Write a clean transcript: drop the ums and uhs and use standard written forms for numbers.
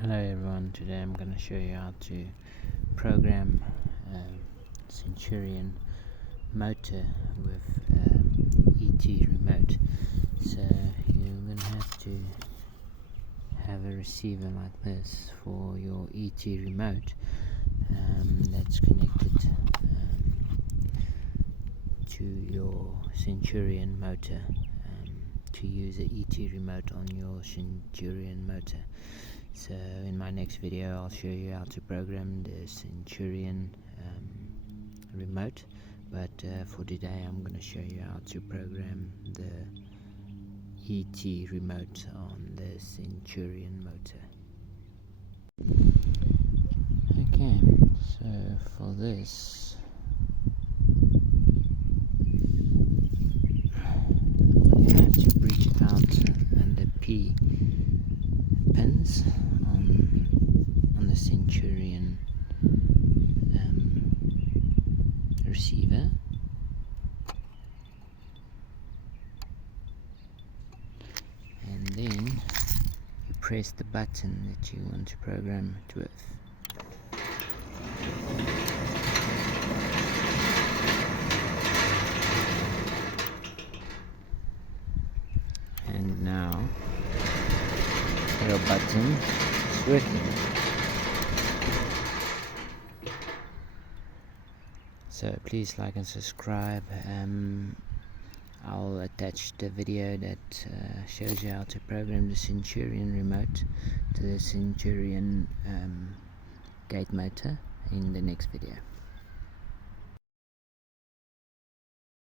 Hello everyone, today I'm going to show you how to program Centurion motor with E.T Remote. So you're going to have a receiver like this for your E.T Remote that's connected to your Centurion motor to use the E.T Remote on your Centurion motor. So in my next video I'll show you how to program the Centurion remote, but for today I'm going to show you how to program the E.T remote on the Centurion motor. Okay, so for this we're going to have to bridge out and the P pins on the Centurion receiver, and then you press the button that you want to program it with. And now your button is working. So please like and subscribe. I'll attach the video that shows you how to program the Centurion remote to the Centurion Gate Motor in the next video.